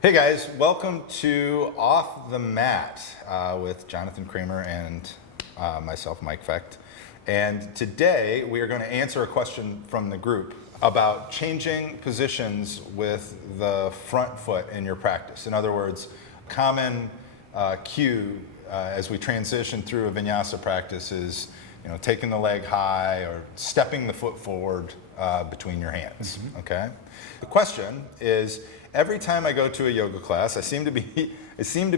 Hey guys, welcome to Off the Mat with Jonathan Kramer and myself, Mike Fecht. And today we are going to answer a question from the group about changing positions with the front foot in your practice. In other words, common cue as we transition through a vinyasa practice is taking the leg high or stepping the foot forward between your hands. Okay. The question is, every time I go to a yoga class, I seem to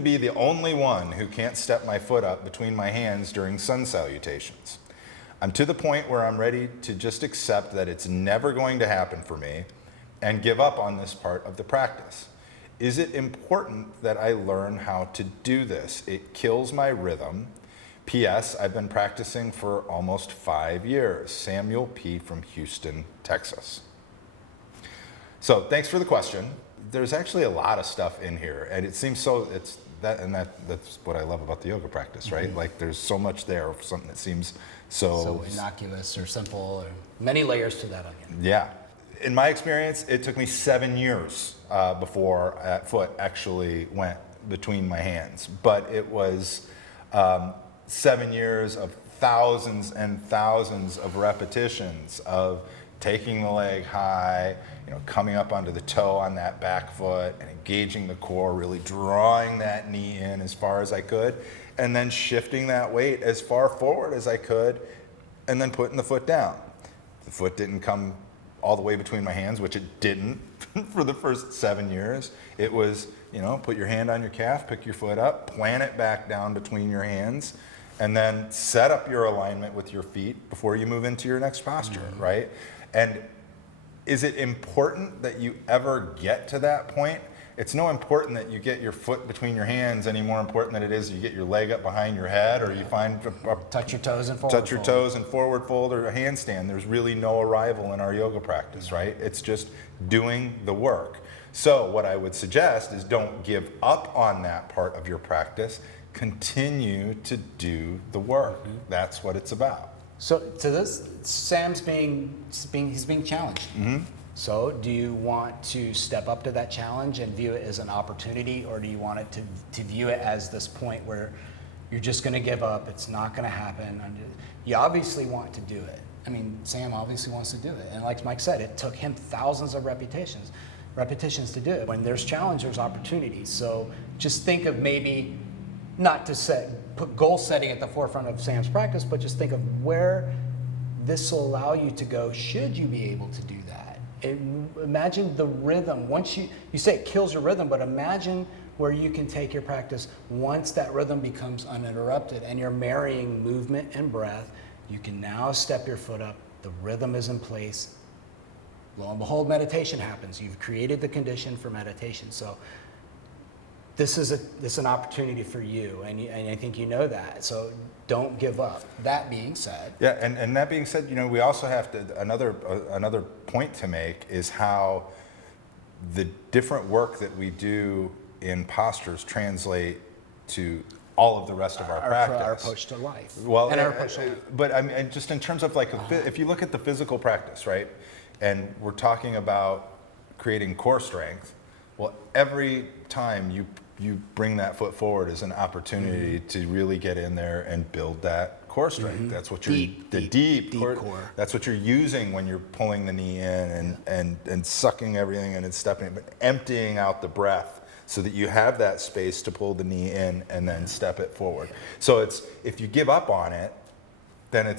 be the only one who can't step my foot up between my hands during sun salutations. I'm to the point where I'm ready to just accept that it's never going to happen for me and give up on this part of the practice. Is it important that I learn how to do this? It kills my rhythm. P.S. I've been practicing for almost 5 years. Samuel P. from Houston, Texas. So thanks for the question. There's actually a lot of stuff in here, and it seems that's what I love about the yoga practice, right? Like there's so much there, something that seems So innocuous or simple, or many layers to that onion. Yeah. In my experience, it took me 7 years before that foot actually went between my hands. But it was 7 years of thousands and thousands of repetitions of taking the leg high, coming up onto the toe on that back foot and engaging the core, really drawing that knee in as far as I could, and then shifting that weight as far forward as I could, and then putting the foot down. The foot didn't come all the way between my hands, which it didn't for the first 7 years. It was, put your hand on your calf, pick your foot up, plant it back down between your hands, and then set up your alignment with your feet before you move into your next posture, right? And is it important that you ever get to that point? It's no important that you get your foot between your hands any more important than it is you get your leg up behind your head, or you find touch your toes and forward fold or a handstand. There's really no arrival in our yoga practice, right? It's just doing the work. So what I would suggest is don't give up on that part of your practice. Continue to do the work. That's what it's about. So to this, Sam's he's being challenged. So do you want to step up to that challenge and view it as an opportunity, or do you want it to view it as this point where you're just going to give up, it's not going to happen? You obviously want to do it. I mean, Sam obviously wants to do it. And like Mike said, it took him thousands of repetitions to do it. When there's challenge, there's opportunities. So just think of maybe not to put goal setting at the forefront of Sam's practice, but just think of where this will allow you to go should you be able to do that. Imagine the rhythm. Once you say it kills your rhythm, but imagine where you can take your practice once that rhythm becomes uninterrupted and you're marrying movement and breath. You can now step your foot up. The rhythm is in place. Lo and behold, meditation happens. You've created the condition for meditation. So this is an opportunity for you, and I think you know that. So don't give up. That being said, yeah, and that being said, we also have to another point to make is how the different work that we do in postures translate to all of the rest of our practice, our approach to life. Well, and our approach to life. But I mean, just in terms of if you look at the physical practice, right, and we're talking about creating core strength. Well, every time you bring that foot forward is an opportunity to really get in there and build that core strength. That's what you're deep core. That's what you're using when you're pulling the knee in and sucking everything in and stepping it, but emptying out the breath so that you have that space to pull the knee in and then step it forward. So if you give up on it, then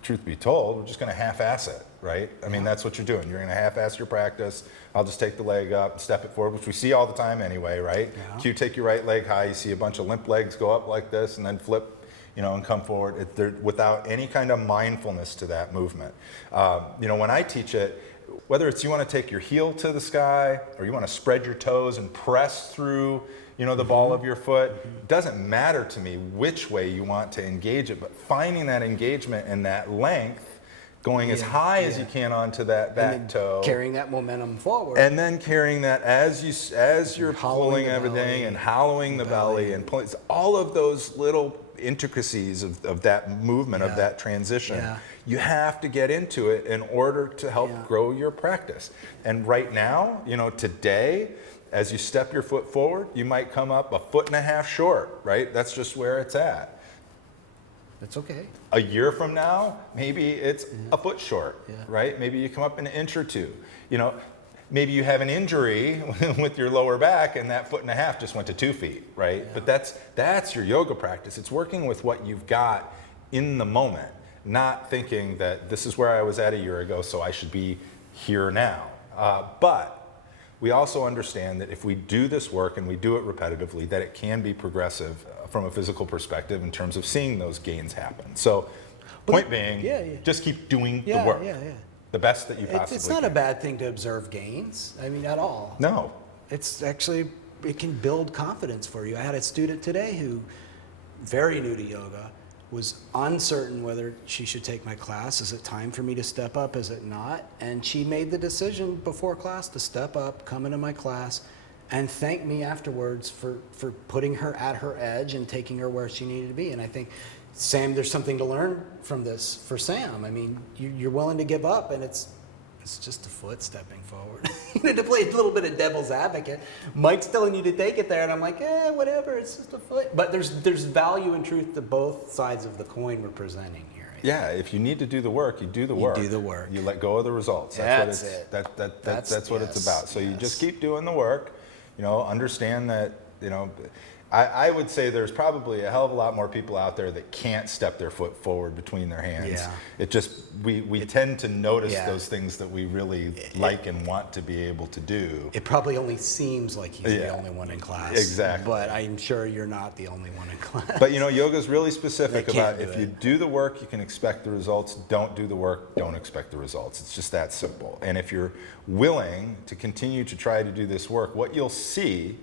truth be told, we're just going to half-ass it, right? I mean, that's what you're doing. You're going to half-ass your practice. I'll just take the leg up and step it forward, which we see all the time anyway, right? Yeah. You take your right leg high, you see a bunch of limp legs go up like this and then flip, and come forward without any kind of mindfulness to that movement. When I teach it, whether it's you want to take your heel to the sky or you want to spread your toes and press through the ball of your foot. It doesn't matter to me which way you want to engage it, but finding that engagement and that length, going as high as you can onto that back toe. Carrying that momentum forward. And then carrying that as you're pulling everything and hollowing the belly and pulling. All of those little intricacies of that movement, of Yeah. that transition. Yeah. You have to get into it in order to help Yeah. grow your practice. And right now, today, as you step your foot forward, you might come up 1.5 feet short, right? That's just where it's at. That's okay. A year from now, maybe it's a foot short, Yeah. right? Maybe you come up an inch or two. Maybe you have an injury with your lower back and that 1.5 feet just went to 2 feet, right? Yeah. But that's your yoga practice. It's working with what you've got in the moment, not thinking that this is where I was at a year ago, so I should be here now. But we also understand that if we do this work and we do it repetitively, that it can be progressive from a physical perspective in terms of seeing those gains happen. So, point being, yeah, yeah. just keep doing Yeah, the work, yeah, yeah. the best that you possibly It's not can. a bad thing to observe gains. I mean, at all. No. It's actually, it can build confidence for you. I had a student today who, very new to yoga, was uncertain whether she should take my class. Is it time for me to step up? Is it not? And she made the decision before class to step up, come into my class, and thank me afterwards for putting her at her edge and taking her where she needed to be. And I think, Sam, there's something to learn from this for Sam. I mean, you're willing to give up, and it's just a foot stepping forward. To play a little bit of devil's advocate, Mike's telling you to take it there, and I'm like, whatever, it's just a foot. But there's value and truth to both sides of the coin we're presenting here. Yeah, if you need to do the work, you do the work. do the work. You let go of the results. That's what it. That's what it's Yes, about. So you yes. just keep doing the work. Understand that. I would say there's probably a hell of a lot more people out there that can't step their foot forward between their hands. Yeah. It just we tend to notice Yeah. those things that we really like and want to be able to do. It probably only seems like he's the Yeah. only one in class. Exactly. But I'm sure you're not the only one in class. But yoga is really specific They can't about do if you it. do the work, you can expect the results. Don't do the work, don't expect the results. It's just that simple. And if you're willing to continue to try to do this work, what you'll see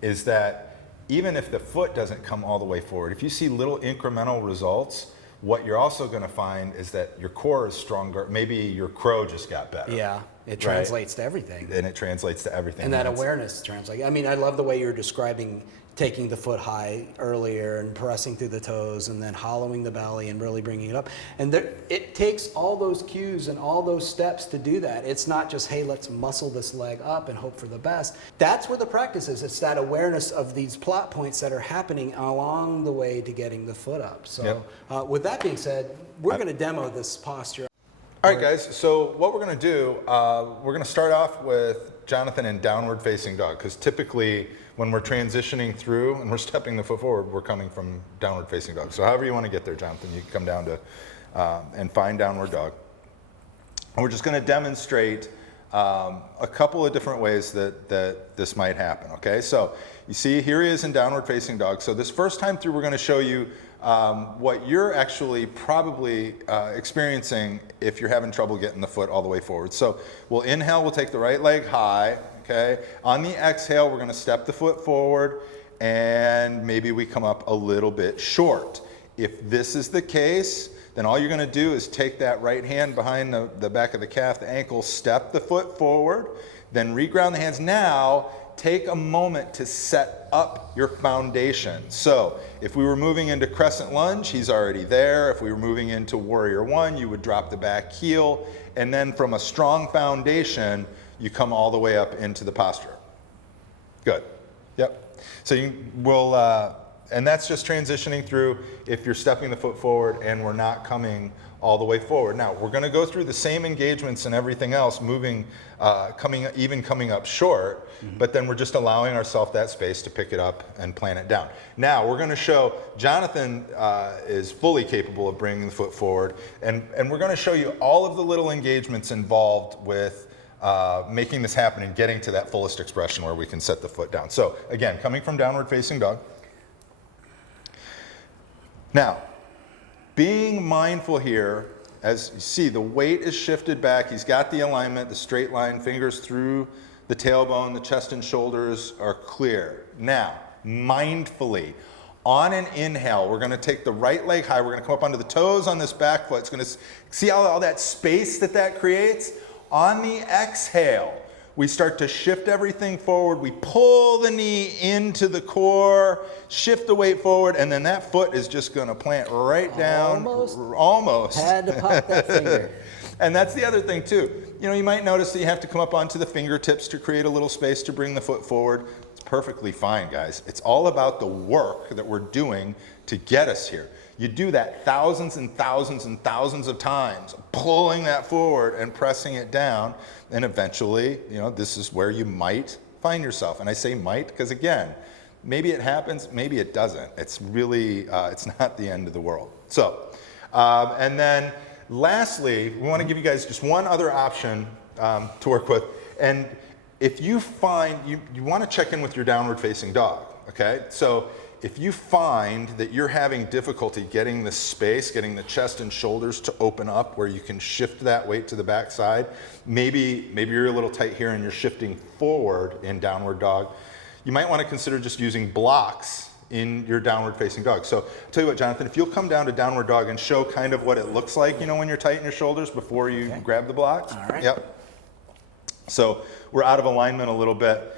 is that even if the foot doesn't come all the way forward, if you see little incremental results, what you're also going to find is that your core is stronger. Maybe your crow just got better. Yeah, it Right. translates to everything. And it translates to everything. And that that's- awareness translates. I mean, I love the way you're describing taking the foot high earlier and pressing through the toes and then hollowing the belly and really bringing it up. And it takes all those cues and all those steps to do that. It's not just, hey, let's muscle this leg up and hope for the best. That's where the practice is. It's that awareness of these plot points that are happening along the way to getting the foot up. So with that being said, we're going to demo this posture. All right, guys, so what we're going to do, we're going to start off with Jonathan in downward facing dog, because typically when we're transitioning through and we're stepping the foot forward, we're coming from downward facing dog. So however you want to get there, Jonathan, you can come down to and find downward dog. And we're just going to demonstrate a couple of different ways that this might happen, okay? So you see here he is in downward facing dog. So this first time through, we're going to show you what you're actually probably experiencing if you're having trouble getting the foot all the way forward. So we'll inhale, we'll take the right leg high, okay? On the exhale, we're going to step the foot forward, and maybe we come up a little bit short. If this is the case, then all you're going to do is take that right hand behind the back of the calf, the ankle, step the foot forward, then reground the hands. Now, take a moment to set up your foundation. So if we were moving into crescent lunge, he's already there. If we were moving into warrior one, you would drop the back heel. And then from a strong foundation, you come all the way up into the posture. Good. Yep. So and that's just transitioning through if you're stepping the foot forward and we're not coming all the way forward. Now, we're going to go through the same engagements and everything else, moving, coming up short, but then we're just allowing ourselves that space to pick it up and plant it down. Now, we're going to show Jonathan is fully capable of bringing the foot forward, and we're going to show you all of the little engagements involved with making this happen and getting to that fullest expression where we can set the foot down. So, again, coming from downward facing dog. Now, being mindful here, as you see, the weight is shifted back. He's got the alignment, the straight line, fingers through the tailbone, the chest and shoulders are clear. Now, mindfully, on an inhale, we're going to take the right leg high. We're going to come up onto the toes on this back foot. It's going to see all that space that creates. On the exhale, we start to shift everything forward. We pull the knee into the core, shift the weight forward, and then that foot is just going to plant right down. Almost. Had to pop that finger. And that's the other thing too. You know, you might notice that you have to come up onto the fingertips to create a little space to bring the foot forward. It's perfectly fine, guys. It's all about the work that we're doing to get us here. You do that thousands and thousands and thousands of times, pulling that forward and pressing it down, and eventually, you know, this is where you might find yourself. And I say might because, again, maybe it happens, maybe it doesn't. It's really, it's not the end of the world. So, and then lastly, we want to give you guys just one other option to work with. And if you find, you want to check in with your downward facing dog, okay? So if you find that you're having difficulty getting the space, getting the chest and shoulders to open up where you can shift that weight to the back side, maybe you're a little tight here and you're shifting forward in downward dog, you might want to consider just using blocks in your downward facing dog. So I'll tell you what, Jonathan, if you'll come down to downward dog and show kind of what it looks like, you know, when you're tight in your shoulders before you grab the blocks. All right. Yep. So we're out of alignment a little bit.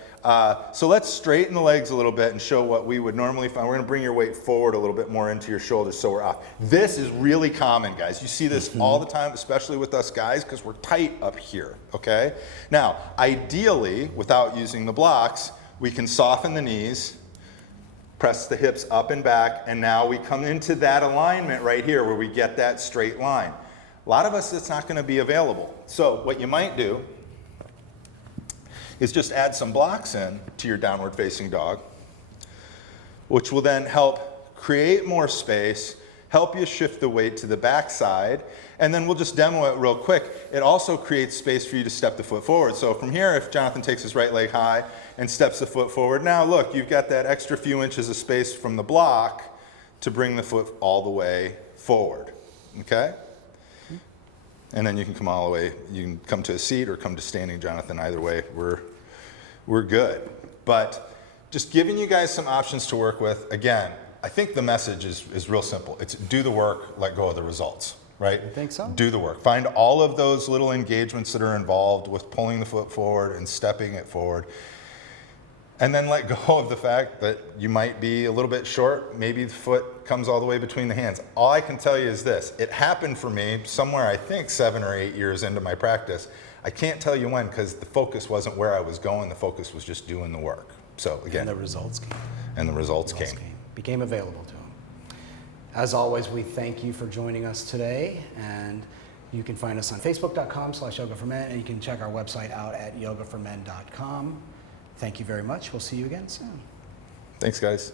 So let's straighten the legs a little bit and show what we would normally find. We're going to bring your weight forward a little bit more into your shoulders so we're off. This is really common, guys. You see this all the time, especially with us guys, because we're tight up here, okay? Now, ideally, without using the blocks, we can soften the knees, press the hips up and back, and now we come into that alignment right here where we get that straight line. A lot of us, it's not going to be available. So what you might do is just add some blocks in to your downward facing dog, which will then help create more space, help you shift the weight to the back side, and then we'll just demo it real quick. It also creates space for you to step the foot forward. So from here, if Jonathan takes his right leg high and steps the foot forward, now look, you've got that extra few inches of space from the block to bring the foot all the way forward, okay? And then you can come all the way, you can come to a seat or come to standing, Jonathan. Either way, we're good. But just giving you guys some options to work with. Again, I think the message is real simple. It's do the work, let go of the results, right? I think so. Do the work. Find all of those little engagements that are involved with pulling the foot forward and stepping it forward. And then let go of the fact that you might be a little bit short. Maybe the foot comes all the way between the hands. All I can tell you is this. It happened for me somewhere, I think, 7 or 8 years into my practice. I can't tell you when because the focus wasn't where I was going. The focus was just doing the work. So again. And the results came. And the results came. Became available to them. As always, we thank you for joining us today. And you can find us on facebook.com/yogaformen, and you can check our website out at yogaformen.com. Thank you very much. We'll see you again soon. Thanks, guys.